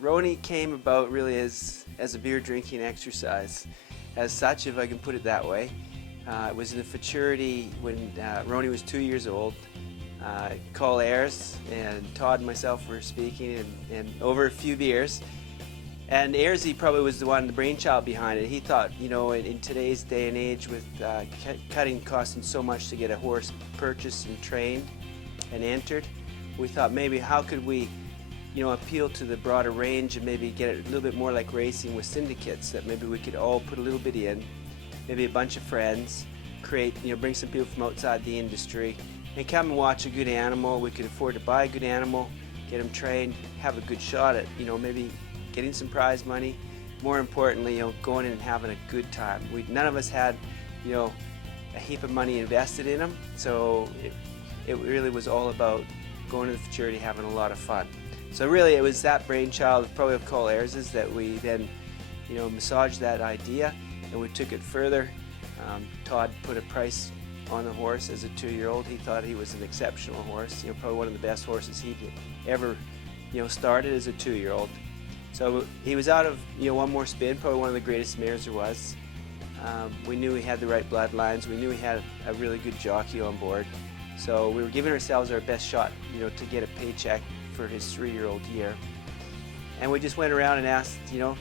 Roni came about really as a beer drinking exercise, as such, if I can put it that way. It was in the futurity when Roni was 2 years old. Cole Ayers and Todd and myself were speaking, and over a few beers. And Ayers probably was the brainchild behind it. He thought, in today's day and age, with cutting costing so much to get a horse purchased and trained and entered, we thought maybe how could we, appeal to the broader range and maybe get it a little bit more like racing with syndicates, that maybe we could all put a little bit in, maybe a bunch of friends, create, bring some people from outside the industry, and come and watch a good animal. We could afford to buy a good animal, get them trained, have a good shot at, maybe getting some prize money. More importantly, going in and having a good time. None of us had, a heap of money invested in them, so it really was all about going to the futurity, having a lot of fun. So really, it was that brainchild, probably of Cole Ayers', that we then, massaged that idea, and we took it further. Todd put a price on the horse as a 2-year-old. He thought he was an exceptional horse, probably one of the best horses he'd ever, started as a 2-year-old. So he was out of, one more spin, probably one of the greatest mares there was. We knew he had the right bloodlines. We knew he had a really good jockey on board. So we were giving ourselves our best shot, to get a paycheck for his 3-year-old year. And we just went around and asked,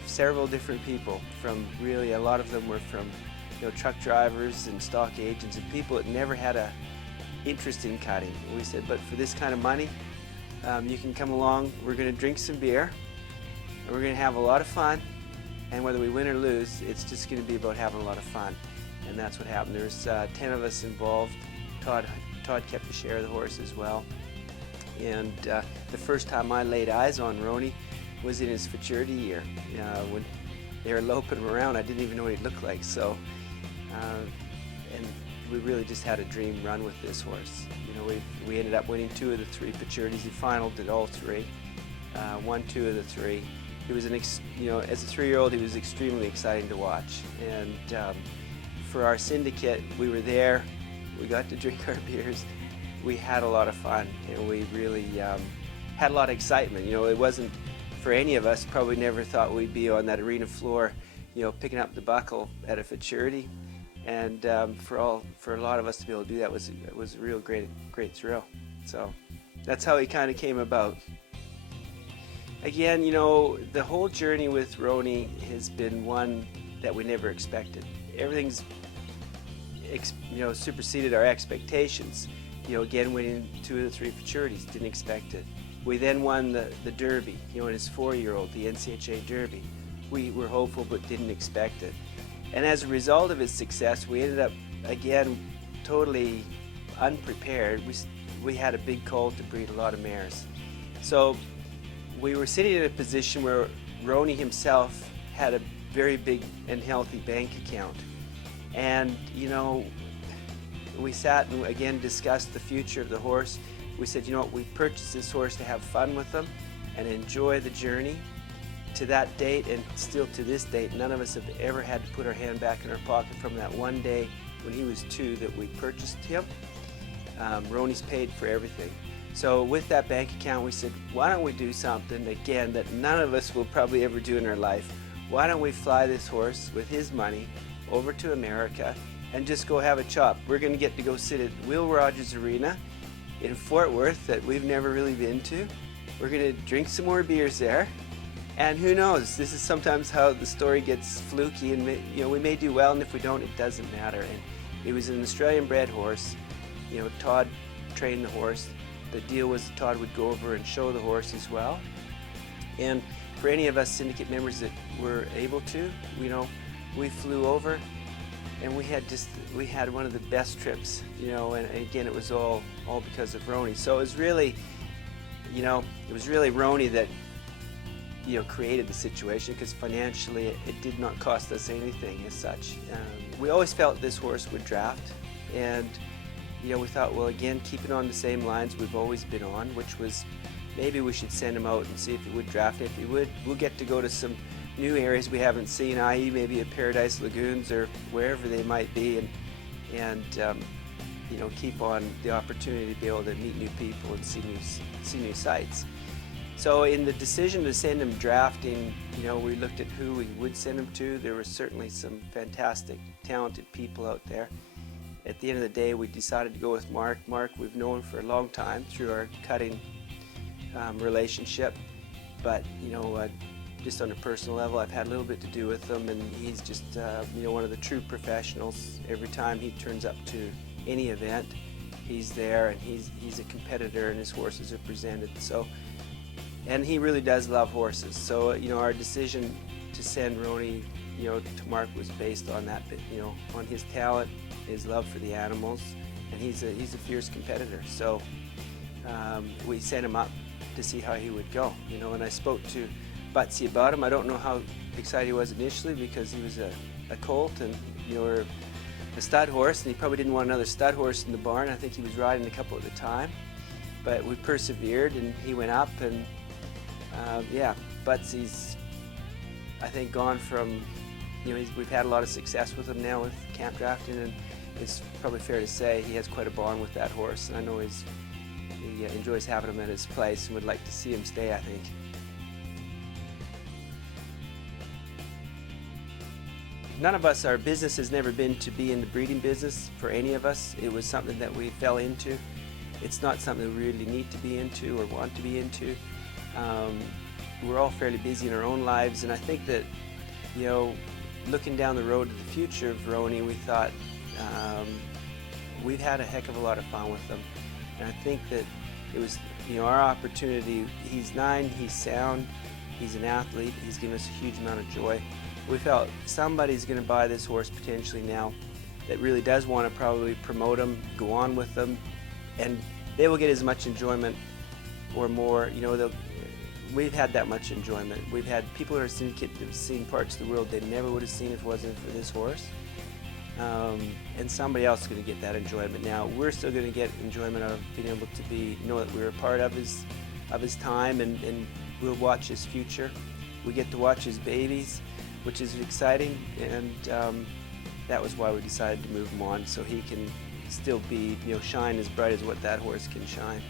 several different people, from really, a lot of them were from, truck drivers and stock agents and people that never had a interest in cutting. And we said, but for this kind of money, you can come along, we're going to drink some beer, and we're going to have a lot of fun, and whether we win or lose, it's just going to be about having a lot of fun. And that's what happened. There's 10 of us involved. Todd kept a share of the horse as well. And the first time I laid eyes on Roni was in his futurity year. When they were loping him around, I didn't even know what he looked like. So, and we really just had a dream run with this horse. We ended up winning 2 of the 3 futurities. He finaled at all 3, won 2 of the 3. He was as a 3-year-old, he was extremely exciting to watch. And for our syndicate, we were there. We got to drink our beers. We had a lot of fun, and we really had a lot of excitement. It wasn't for any of us. Probably never thought we'd be on that arena floor, picking up the buckle at a futurity. And for a lot of us to be able to do that was a real great thrill. So that's how it kind of came about. Again, the whole journey with Roni has been one that we never expected. Everything's superseded our expectations. Again, winning 2 of the 3 futurities, didn't expect it. We then won the Derby, in his 4-year-old, the NCHA Derby. We were hopeful but didn't expect it. And as a result of his success, we ended up, again, totally unprepared. We had a big Colt to breed a lot of mares. So we were sitting in a position where Roni himself had a very big and healthy bank account. And, we sat and again discussed the future of the horse. We said, we purchased this horse to have fun with them and enjoy the journey. To that date, and still to this date, none of us have ever had to put our hand back in our pocket from that one day when he was 2 that we purchased him. Roni's paid for everything. So with that bank account, we said, why don't we do something, again, that none of us will probably ever do in our life? Why don't we fly this horse with his money over to America and just go have a chop? We're going to get to go sit at Will Rogers Arena in Fort Worth that we've never really been to. We're going to drink some more beers there. And who knows, this is sometimes how the story gets fluky, and we may do well, and if we don't, it doesn't matter. And it was an Australian bred horse. Todd trained the horse. The deal was Todd would go over and show the horse as well. And for any of us syndicate members that were able to, we flew over, and we had one of the best trips, and again, it was all because of Roni. So it was really, Roni that, created the situation, because financially it did not cost us anything as such. We always felt this horse would draft, and we thought, well, again, keeping on the same lines we've always been on, which was maybe we should send him out and see if he would draft. If he would, we'll get to go to some new areas we haven't seen, i.e. maybe at Paradise Lagoons or wherever they might be, and keep on the opportunity to be able to meet new people and see new sights. So in the decision to send him drafting, you know, we looked at who we would send him to. There were certainly some fantastic, talented people out there. At the end of the day, we decided to go with Mark. Mark, we've known for a long time through our cutting relationship, but you know, just on a personal level, I've had a little bit to do with him, and he's just you know, one of the true professionals. Every time he turns up to any event, he's there, and he's a competitor, and his horses are presented. So. And he really does love horses. So, you know, our decision to send Roni, you know, to Mark was based on that, you know, on his talent, his love for the animals, and he's a fierce competitor. So we sent him up to see how he would go, you know, and I spoke to Butsy about him. I don't know how excited he was initially because he was a Colt and, you know, a stud horse, and he probably didn't want another stud horse in the barn. I think he was riding a couple at a time. But we persevered, and he went up, and yeah, Butsy's, I think, gone from, you know, we've had a lot of success with him now with camp drafting, and it's probably fair to say he has quite a bond with that horse, and I know he enjoys having him at his place and would like to see him stay, I think. None of us, our business has never been to be in the breeding business for any of us. It was something that we fell into. It's not something we really need to be into or want to be into. We're all fairly busy in our own lives, and I think that, you know, looking down the road to the future of Roni, we thought we've had a heck of a lot of fun with them, and I think that it was, you know, our opportunity. He's 9, he's sound, he's an athlete, he's given us a huge amount of joy. We felt somebody's going to buy this horse potentially now that really does want to probably promote him, go on with them, and they will get as much enjoyment or more. You know, we've had that much enjoyment. We've had people in our syndicate that have seen parts of the world they never would have seen if it wasn't for this horse. And somebody else is going to get that enjoyment. Now, we're still going to get enjoyment out of being able to know that we're a part of his time, and we'll watch his future. We get to watch his babies, which is exciting, and that was why we decided to move him on, so he can still be, you know, shine as bright as what that horse can shine.